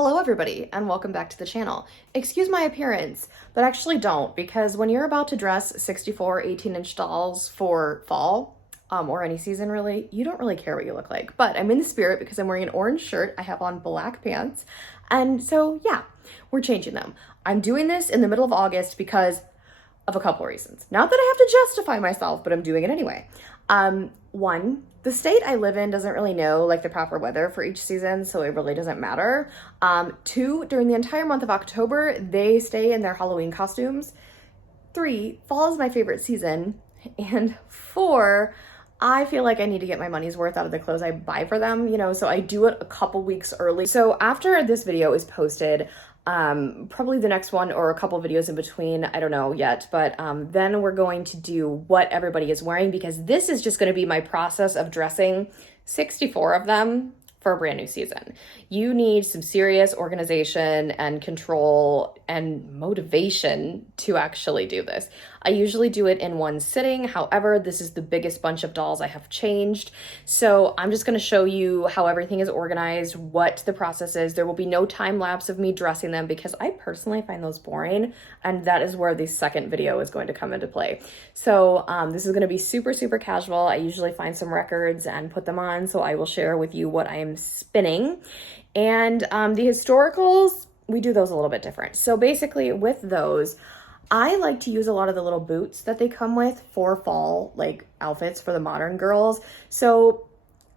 Hello everybody and welcome back to the channel. Excuse my appearance, but actually don't, because when you're about to dress 64 18-inch dolls for fall, or any season really, you don't really care what you look like. But I'm in the spirit because I'm wearing an orange shirt, I have on black pants, and so yeah, we're changing them. I'm doing this in the middle of August because of a couple reasons. Not that I have to justify myself, but I'm doing it anyway. One, the state I live in doesn't really know like the proper weather for each season, so it really doesn't matter. Two, during the entire month of October, they stay in their Halloween costumes. Three, fall is my favorite season. And four, I feel like I need to get my money's worth out of the clothes I buy for them, so I do it a couple weeks early. So after this video is posted, probably the next one or a couple videos in between, I don't know yet, but then we're going to do what everybody is wearing, because this is just going to be my process of dressing 64 of them for a brand new season. You need some serious organization and control and motivation to actually do this. I usually do it in one sitting. However, this is the biggest bunch of dolls I have changed. So I'm just going to show you how everything is organized, what the process is. There will be no time lapse of me dressing them because I personally find those boring. And that is where the second video is going to come into play. So this is going to be super, super casual. I usually find some records and put them on. So I will share with you what I am spinning. And the historicals, we do those a little bit different. So basically with those, I like to use a lot of the little boots that they come with for fall, like outfits for the modern girls. So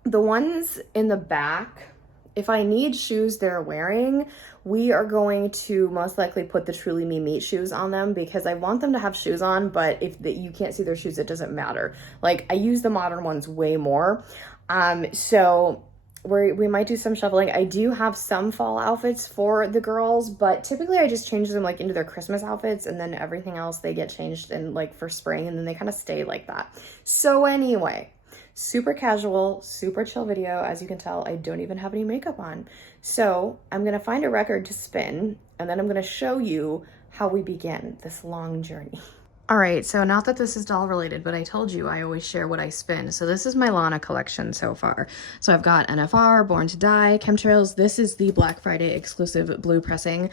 the ones in the back, if I need shoes they're wearing, we are going to most likely put the Truly Me Meat shoes on them because I want them to have shoes on, but if you can't see their shoes, it doesn't matter. Like I use the modern ones way more. So we might do some shuffling. I do have some fall outfits for the girls, but typically I just change them like into their Christmas outfits, and then everything else they get changed in like for spring, and then they kind of stay like that. So anyway, super casual, super chill video. As you can tell, I don't even have any makeup on. So I'm gonna find a record to spin, and then I'm gonna show you how we begin this long journey. All right, so not that this is doll related, but I told you I always share what I spin. So this is my Lana collection so far. So I've got NFR, Born to Die, Chemtrails. This is the Black Friday exclusive blue pressing.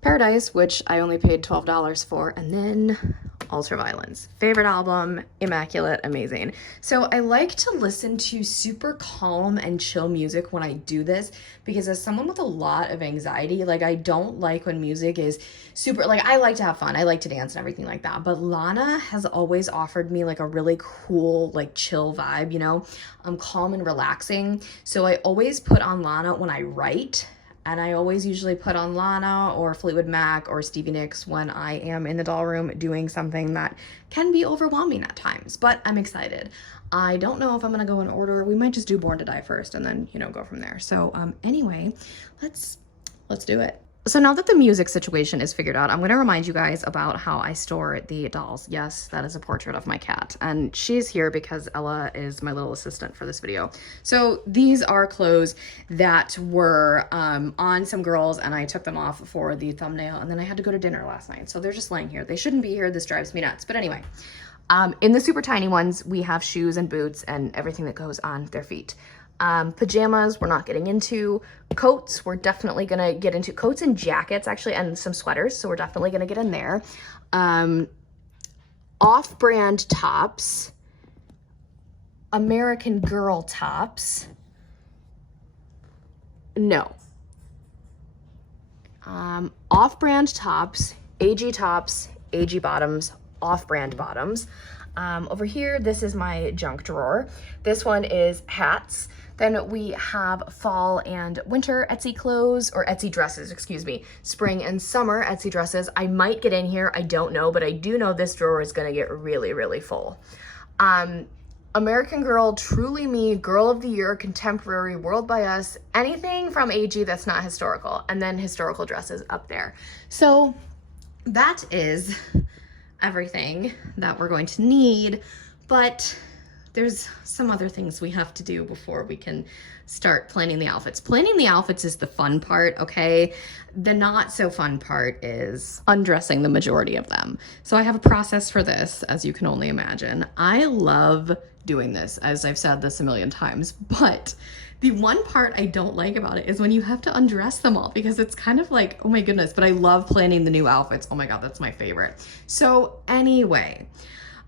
Paradise, which I only paid $12 for, and then Ultraviolence. Favorite album, immaculate, amazing. So I like to listen to super calm and chill music when I do this, because as someone with a lot of anxiety, like I don't like when music is super, like I like to have fun, I like to dance and everything like that, but Lana has always offered me like a really cool, like chill vibe, calm and relaxing. So I always put on Lana when I write. And I always usually put on Lana or Fleetwood Mac or Stevie Nicks when I am in the doll room doing something that can be overwhelming at times, but I'm excited. I don't know if I'm gonna go in order. We might just do Born to Die first and then, go from there. So anyway, let's do it. So now that the music situation is figured out, I'm going to remind you guys about how I store the dolls. Yes, that is a portrait of my cat, and she's here because Ella is my little assistant for this video. So these are clothes that were on some girls, and I took them off for the thumbnail, and then I had to go to dinner last night. So they're just laying here. They shouldn't be here. This drives me nuts. But anyway, in the super tiny ones, we have shoes and boots and everything that goes on their feet. Pajamas, we're not getting into. Coats, we're definitely gonna get into. Coats and jackets, actually, and some sweaters, so we're definitely gonna get in there. Off-brand tops. American Girl tops. No. Off-brand tops, AG tops, AG bottoms, off-brand bottoms. Over here, this is my junk drawer. This one is hats. Then we have fall and winter Etsy clothes, or Etsy dresses, excuse me. Spring and summer Etsy dresses. I might get in here, I don't know, but I do know this drawer is gonna get really, really full. American Girl, Truly Me, Girl of the Year, Contemporary, World by Us, anything from AG that's not historical, and then historical dresses up there. So that is everything that we're going to need, but there's some other things we have to do before we can start planning the outfits. Planning the outfits is the fun part, okay? The not so fun part is undressing the majority of them. So I have a process for this, as you can only imagine. I love doing this, as I've said this a million times, but The one part I don't like about it is when you have to undress them all, because it's kind of like, oh my goodness, but I love planning the new outfits. Oh my God, that's my favorite. So anyway,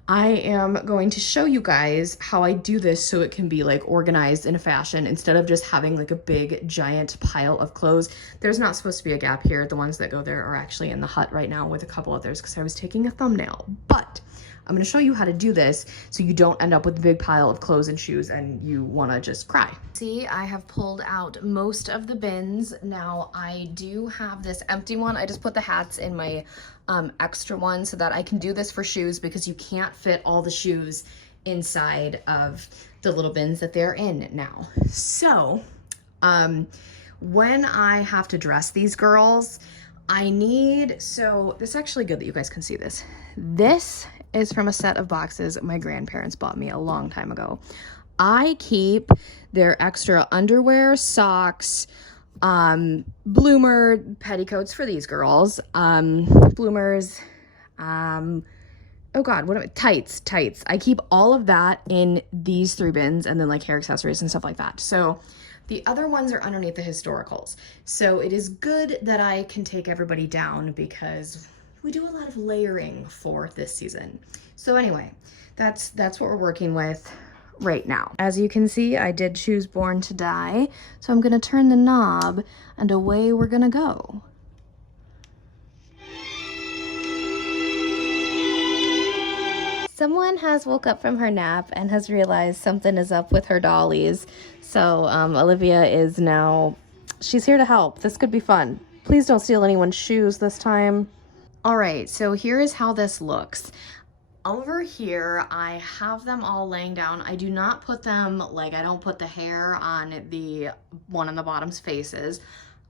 I am going to show you guys how I do this so it can be like organized in a fashion instead of just having like a big giant pile of clothes. There's not supposed to be a gap here. The ones that go there are actually in the hut right now with a couple others because I was taking a thumbnail. But I'm gonna show you how to do this so you don't end up with a big pile of clothes and shoes and you wanna just cry. See, I have pulled out most of the bins. Now I do have this empty one. I just put the hats in my extra one so that I can do this for shoes because you can't fit all the shoes inside of the little bins that they're in now. So when I have to dress these girls, I need, so this is actually good that you guys can see this. This is from a set of boxes my grandparents bought me a long time ago. I keep their extra underwear, socks, bloomer petticoats for these girls, bloomers, oh God, what am I, tights. I keep all of that in these 3 bins and then like hair accessories and stuff like that. So the other ones are underneath the historicals. So it is good that I can take everybody down because we do a lot of layering for this season. So anyway, that's what we're working with right now. As you can see, I did choose Born to Die. So I'm gonna turn the knob and away we're gonna go. Someone has woke up from her nap and has realized something is up with her dollies. So Olivia is now, she's here to help. This could be fun. Please don't steal anyone's shoes this time. All right, so here is how this looks. Over here, I have them all laying down. I do not put them, like I don't put the hair on the one on the bottom's faces.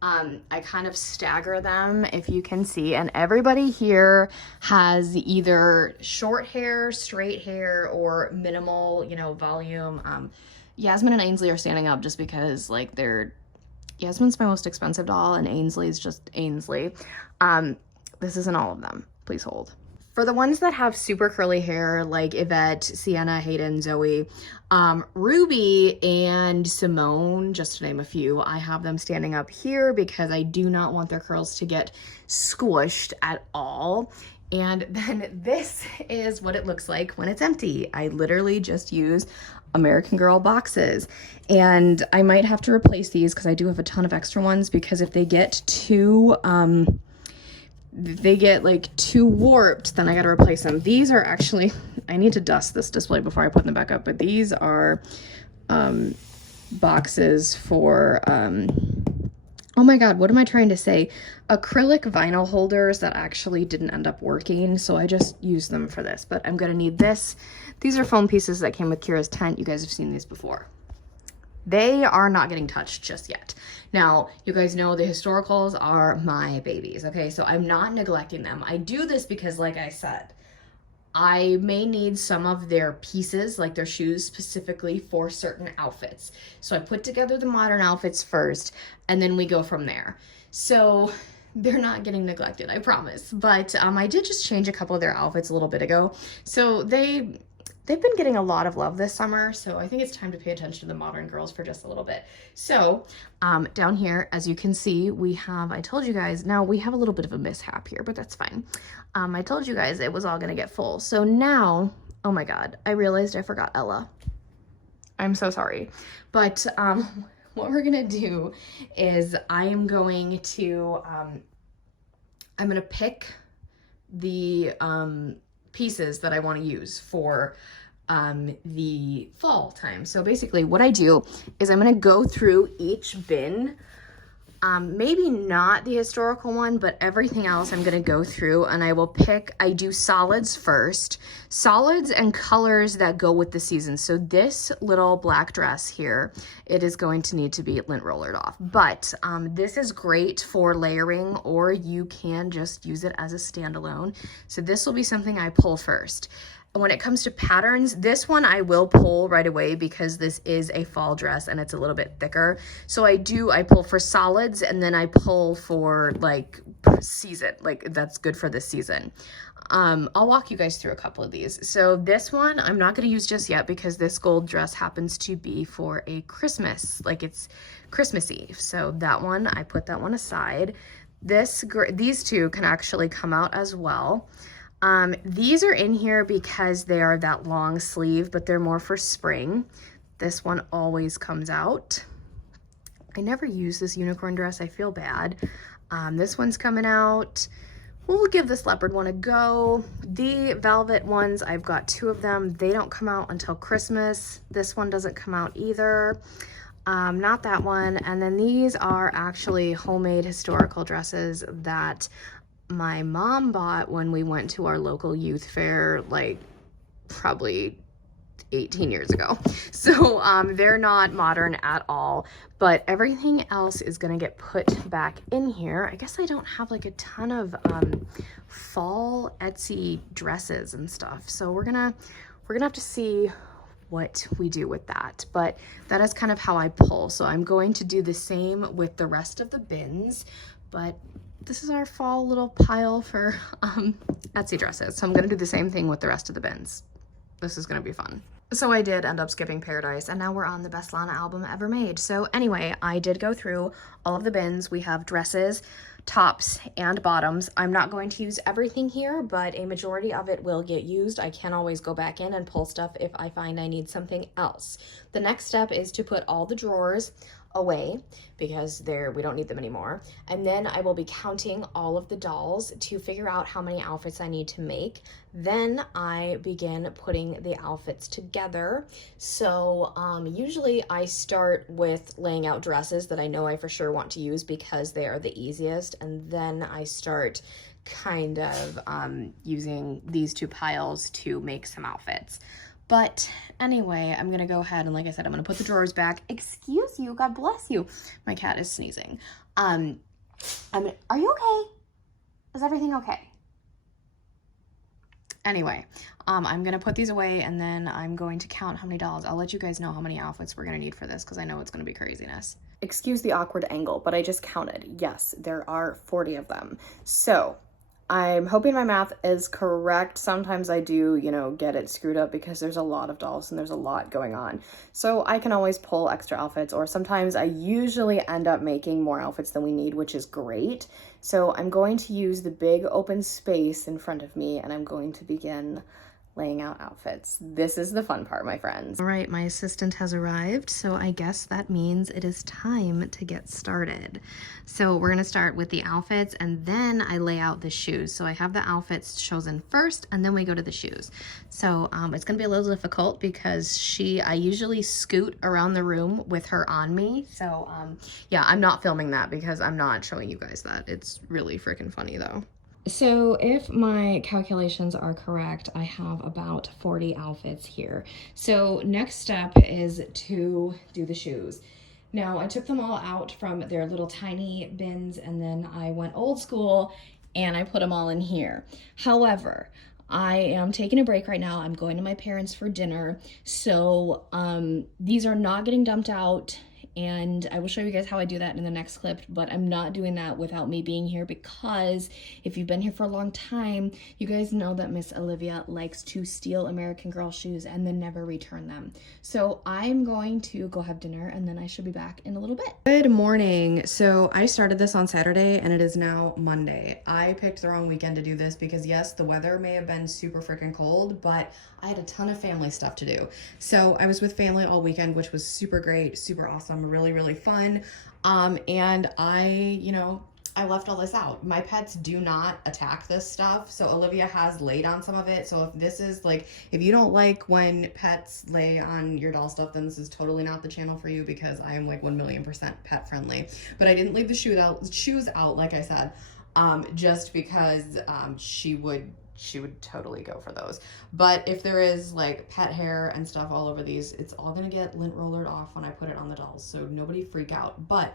I kind of stagger them, if you can see, and everybody here has either short hair, straight hair, or minimal, you know, volume. Yasmin and Ainsley are standing up just because, like, Yasmin's my most expensive doll, and Ainsley's just Ainsley. This isn't all of them. Please hold. For the ones that have super curly hair, like Yvette, Sienna, Hayden, Zoe, Ruby, and Simone, just to name a few, I have them standing up here because I do not want their curls to get squished at all. And then this is what it looks like when it's empty. I literally just use American Girl boxes. And I might have to replace these because I do have a ton of extra ones, because if they get too like too warped, then I gotta replace them. These are actually, I need to dust this display before I put them back up, but these are boxes for oh my God, what am I trying to say? Acrylic vinyl holders that actually didn't end up working, so I just used them for this. But I'm gonna need this. These are foam pieces that came with Kira's tent. You guys have seen these before. They are not getting touched just yet. Now, you guys know the historicals are my babies, okay? So I'm not neglecting them. I do this because, like I said, I may need some of their pieces, like their shoes specifically for certain outfits. So I put together the modern outfits first, and then we go from there. So they're not getting neglected, I promise. But I did just change a couple of their outfits a little bit ago. So they've been getting a lot of love this summer, so I think it's time to pay attention to the modern girls for just a little bit. So down here, as you can see, we have, I told you guys, now we have a little bit of a mishap here, but that's fine. I told you guys it was all gonna get full. So now, oh my God, I realized I forgot Ella. I'm so sorry. But what we're gonna do is I'm going to pick the pieces that I want to use for the fall time. So basically what I do is I'm going to go through each bin, maybe not the historical one, but everything else I'm going to go through, and I will pick, I do solids first, solids and colors that go with the season. So this little black dress here, it is going to need to be lint rollered off, but this is great for layering, or you can just use it as a standalone. So this will be something I pull first. When it comes to patterns, this one I will pull right away because this is a fall dress and it's a little bit thicker. So I pull for solids, and then I pull for like season, like that's good for this season. I'll walk you guys through a couple of these. So this one I'm not going to use just yet because this gold dress happens to be for a Christmas, like it's Christmas Eve. So that one, I put that one aside. These two can actually come out as well. These are in here because they are that long sleeve, but they're more for spring. This one always comes out. I never use this unicorn dress. I feel bad. This one's coming out. We'll give this leopard one a go. The velvet ones, I've got 2 of them. They don't come out until Christmas. This one doesn't come out either. Not that one. And then these are actually homemade historical dresses that my mom bought when we went to our local youth fair, like probably 18 years ago. So they're not modern at all, but everything else is gonna get put back in here. I guess I don't have like a ton of fall Etsy dresses and stuff, so we're gonna have to see what we do with that. But that is kind of how I pull. So I'm going to do the same with the rest of the bins, but this is our fall little pile for Etsy dresses. So I'm gonna do the same thing with the rest of the bins. This is gonna be fun. So I did end up skipping Paradise, and now we're on the best Lana album ever made. So anyway, I did go through all of the bins. We have dresses, tops, and bottoms. I'm not going to use everything here, but a majority of it will get used. I can always go back in and pull stuff if I find I need something else. The next step is to put all the drawers away because we don't need them anymore. And then I will be counting all of the dolls to figure out how many outfits I need to make. Then I begin putting the outfits together. So usually I start with laying out dresses that I know I for sure want to use because they are the easiest. And then I start kind of using these 2 piles to make some outfits. But anyway, I'm gonna go ahead and, like I said, I'm gonna put the drawers back. Excuse you, God bless you. My cat is sneezing. Are you okay? Is everything okay? Anyway, I'm gonna put these away and then I'm going to count how many dolls. I'll let you guys know how many outfits we're gonna need for this because I know it's gonna be craziness. Excuse the awkward angle, but I just counted. Yes, there are 40 of them. So I'm hoping my math is correct. Sometimes I do, get it screwed up because there's a lot of dolls and there's a lot going on. So I can always pull extra outfits, or sometimes I usually end up making more outfits than we need, which is great. So I'm going to use the big open space in front of me and I'm going to begin laying out outfits. This is the fun part, my friends. All right, my assistant has arrived, so I guess that means it is time to get started. So we're gonna start with the outfits and then I lay out the shoes. So I have the outfits chosen first and then we go to the shoes. So it's gonna be a little difficult because I usually scoot around the room with her on me. So yeah, I'm not filming that because I'm not showing you guys that. It's really freaking funny though. So if my calculations are correct, I have about 40 outfits here. So next step is to do the shoes. Now I took them all out from their little tiny bins and then I went old school and I put them all in here. However, I am taking a break right now. I'm going to my parents for dinner. So these are not getting dumped out. And I will show you guys how I do that in the next clip, but I'm not doing that without me being here because if you've been here for a long time, you guys know that Miss Olivia likes to steal American Girl shoes and then never return them. So I'm going to go have dinner and then I should be back in a little bit. Good morning. So I started this on Saturday and it is now Monday. I picked the wrong weekend to do this because yes, the weather may have been super freaking cold, but I had a ton of family stuff to do. So I was with family all weekend, which was super great, super awesome, really, really fun. And I left all this out. My pets do not attack this stuff. So Olivia has laid on some of it. So if this is if you don't like when pets lay on your doll stuff, then this is totally not the channel for you because I am 1,000,000% pet friendly. But I didn't leave the shoes out, like I said, just because she would totally go for those. But if there is pet hair and stuff all over these, it's all gonna get lint rollered off when I put it on the dolls, so nobody freak out. But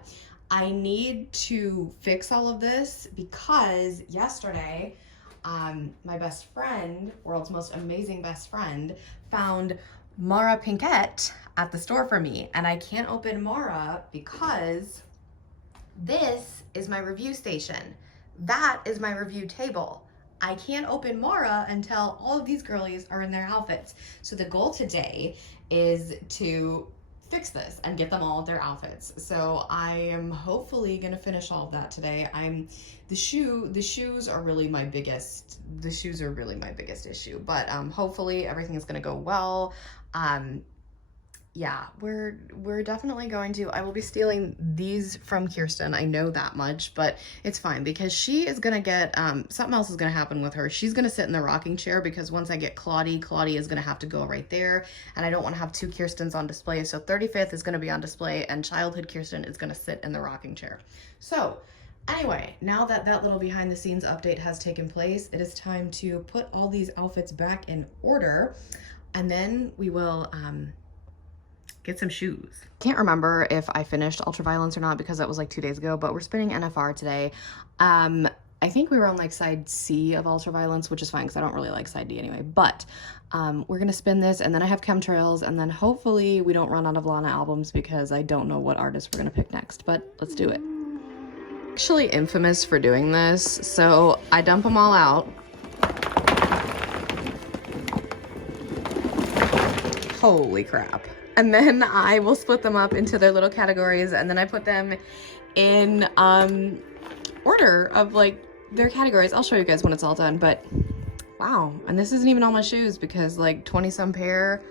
I need to fix all of this because yesterday my best friend, world's most amazing best friend, found Mara Pinkett at the store for me, and I can't open Mara because this is my review station. that is my review table. I can't open Mara until all of these girlies are in their outfits. So the goal today is to fix this and get them all their outfits. So I am hopefully gonna finish all of that today. The shoes are really my biggest issue, but hopefully everything is gonna go well. Yeah, we're definitely going to, I will be stealing these from Kirsten, I know that much, but it's fine because she is gonna get, something else is gonna happen with her. She's gonna sit in the rocking chair because once I get Claudie is gonna have to go right there, and I don't wanna have two Kirstens on display, so 35th is gonna be on display, and childhood Kirsten is gonna sit in the rocking chair. So, anyway, now that that little behind the scenes update has taken place, it is time to put all these outfits back in order, and then we will, get some shoes. Can't remember if I finished Ultraviolence or not because that was like 2 days ago, but we're spinning NFR today. I think we were on like side C of Ultraviolence, which is fine because I don't really like side D anyway, but we're gonna spin this and then I have Chemtrails and then hopefully we don't run out of Lana albums because I don't know what artist we're gonna pick next, but let's do it. Actually infamous for doing this, so I dump them all out. Holy crap. And then I will split them up into their little categories and then I put them in order of like their categories. I'll show you guys when it's all done, but wow. And this isn't even all my shoes because like 20 some pair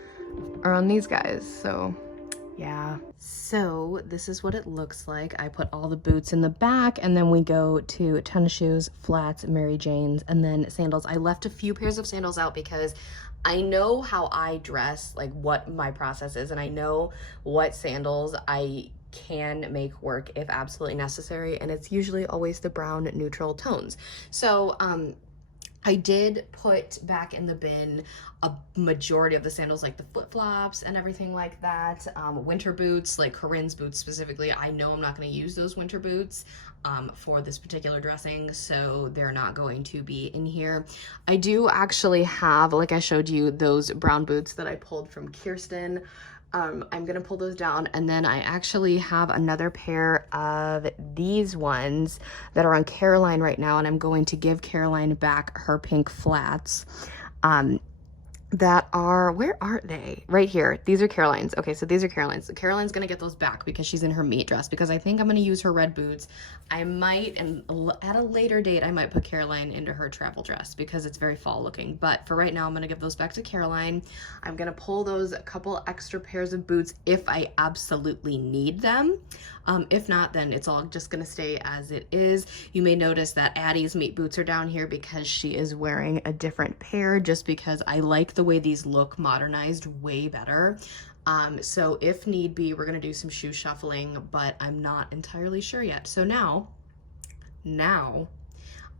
are on these guys, so yeah. So this is what it looks like. I put all the boots in the back and then we go to tennis shoes, flats, Mary Janes, and then sandals. I left a few pairs of sandals out because I know how I dress, like what my process is, and I know what sandals I can make work if absolutely necessary, and it's usually always the brown neutral tones. So I did put back in the bin a majority of the sandals, like the flip-flops and everything like that. Winter boots, like Corinne's boots specifically. I know I'm not going to use those winter boots for this particular dressing, so they're not going to be in here. I do actually have, like I showed you, those brown boots that I pulled from Kirsten. I'm gonna pull those down, and then I actually have another pair of these ones that are on Caroline right now, and I'm going to give Caroline back her pink flats. That are, where are they? Right here. These are Caroline's. Okay, so these are Caroline's. So Caroline's gonna get those back because she's in her meat dress, because I think I'm gonna use her red boots. I might, and at a later date, I might put Caroline into her travel dress because it's very fall looking. But for right now, I'm gonna give those back to Caroline. I'm gonna pull those a couple extra pairs of boots if I absolutely need them. If not, then it's all just gonna stay as it is. You may notice that Addie's meat boots are down here because she is wearing a different pair, just because I like the way these look modernized way better. So if need be, we're gonna do some shoe shuffling, but I'm not entirely sure yet. So now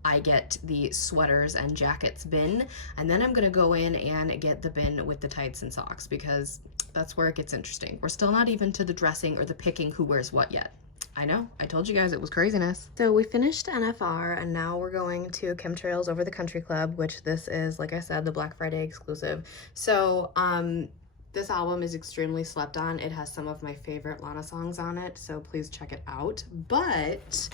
I get the sweaters and jackets bin, and then I'm gonna go in and get the bin with the tights and socks, because that's where it gets interesting. We're still not even to the dressing or the picking who wears what yet. I know, I told you guys it was craziness. So we finished NFR and now we're going to Chemtrails Over the Country Club, which this is, like I said, the Black Friday exclusive. So this album is extremely slept on. It has some of my favorite Lana songs on it, so please check it out. But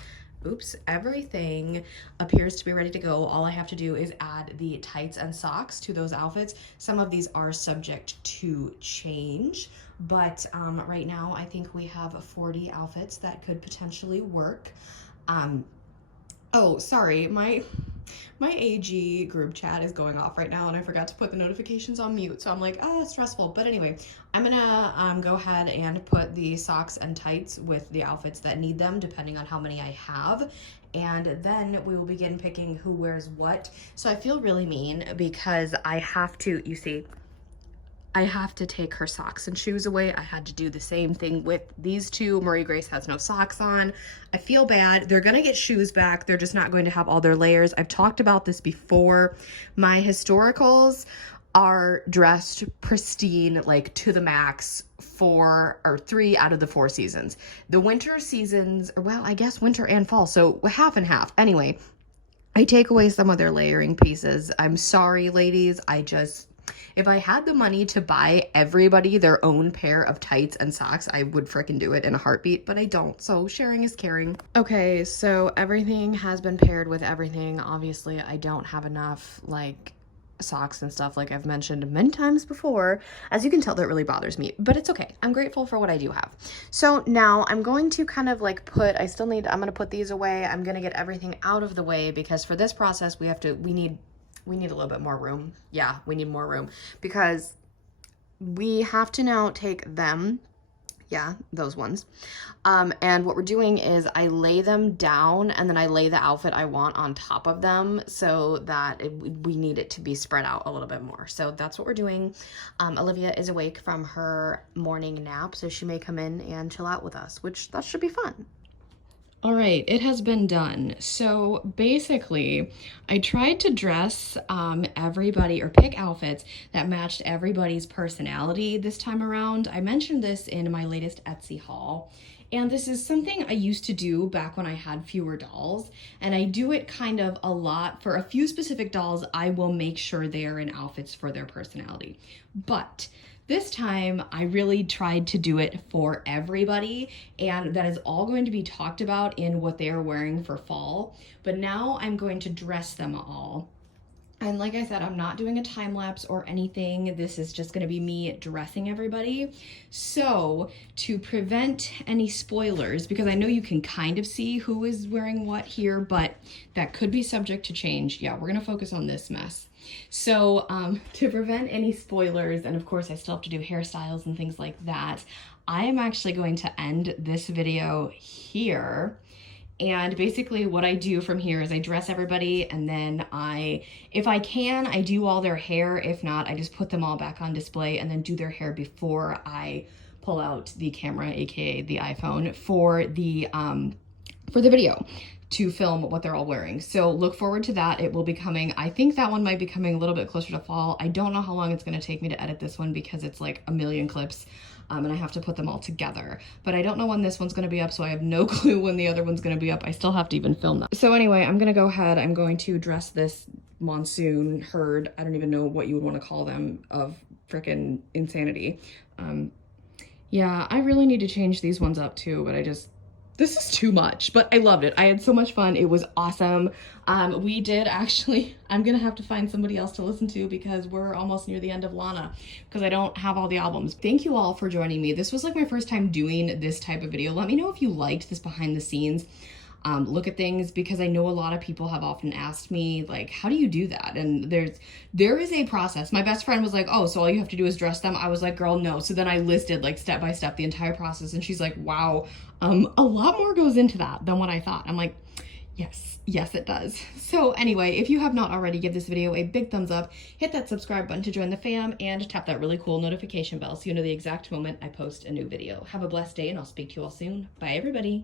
oops, everything appears to be ready to go. All I have to do is add the tights and socks to those outfits. Some of these are subject to change, but right now I think we have 40 outfits that could potentially work. Oh, sorry, my AG group chat is going off right now and I forgot to put the notifications on mute, so I'm like, oh, stressful. But anyway, I'm gonna go ahead and put the socks and tights with the outfits that need them, depending on how many I have, and then we will begin picking who wears what. So I feel really mean because I have to, you see, I have to take her socks and shoes away. I had to do the same thing with these two. Marie Grace has no socks on. I feel bad. They're gonna get shoes back. They're just not going to have all their layers. I've talked about this before. My historicals are dressed pristine, like to the max, 3 out of the 4 seasons. The winter seasons, well, I guess winter and fall, so half and half. Anyway, I take away some of their layering pieces. I'm sorry, ladies. If I had the money to buy everybody their own pair of tights and socks, I would frickin' do it in a heartbeat, but I don't, so sharing is caring. Okay, so everything has been paired with everything. Obviously, I don't have enough, like, socks and stuff like I've mentioned many times before. As you can tell, that really bothers me, but it's okay. I'm grateful for what I do have. So now I'm going to kind of like I'm gonna put these away. I'm gonna get everything out of the way because for this process, we need a little bit more room. Yeah, we need more room because we have to now take them. Yeah, those ones. And what we're doing is I lay them down and then I lay the outfit I want on top of them so that we need it to be spread out a little bit more. So that's what we're doing. Olivia is awake from her morning nap, so she may come in and chill out with us, which that should be fun. All right, it has been done. So basically, I tried to dress everybody or pick outfits that matched everybody's personality this time around. I mentioned this in my latest Etsy haul. And this is something I used to do back when I had fewer dolls. And I do it kind of a lot. For a few specific dolls, I will make sure they are in outfits for their personality. But this time, I really tried to do it for everybody, and that is all going to be talked about in what they are wearing for fall. But now I'm going to dress them all. And like I said, I'm not doing a time lapse or anything. This is just gonna be me dressing everybody. So to prevent any spoilers, because I know you can kind of see who is wearing what here, but that could be subject to change. Yeah, we're gonna focus on this mess. So to prevent any spoilers, and of course I still have to do hairstyles and things like that, I am actually going to end this video here. And basically what I do from here is I dress everybody, and then if I can, I do all their hair. If not, I just put them all back on display and then do their hair before I pull out the camera, aka the iPhone, for the video to film what they're all wearing. So look forward to that. It will be coming. I think that one might be coming a little bit closer to fall. I don't know how long it's gonna take me to edit this one because it's like a million clips. And I have to put them all together. But I don't know when this one's gonna be up, so I have no clue when the other one's gonna be up. I still have to even film that. So anyway, I'm gonna go ahead. I'm going to dress this monsoon herd, I don't even know what you would wanna call them, of frickin' insanity. Yeah, I really need to change these ones up too, but this is too much, but I loved it. I had so much fun. It was awesome. We did actually, I'm gonna have to find somebody else to listen to because we're almost near the end of Lana because I don't have all the albums. Thank you all for joining me. This was like my first time doing this type of video. Let me know if you liked this behind the scenes look at things, because I know a lot of people have often asked me, like, how do you do that? And there is a process. My best friend was like, oh, so all you have to do is dress them. I was like, girl, no. So then I listed like step by step the entire process, and she's like, wow, a lot more goes into that than what I thought. I'm like, yes, it does. So anyway, if you have not already, give this video a big thumbs up, hit that subscribe button to join the fam, and tap that really cool notification bell so you know the exact moment I post a new video. Have a blessed day, and I'll speak to you all soon. Bye, everybody.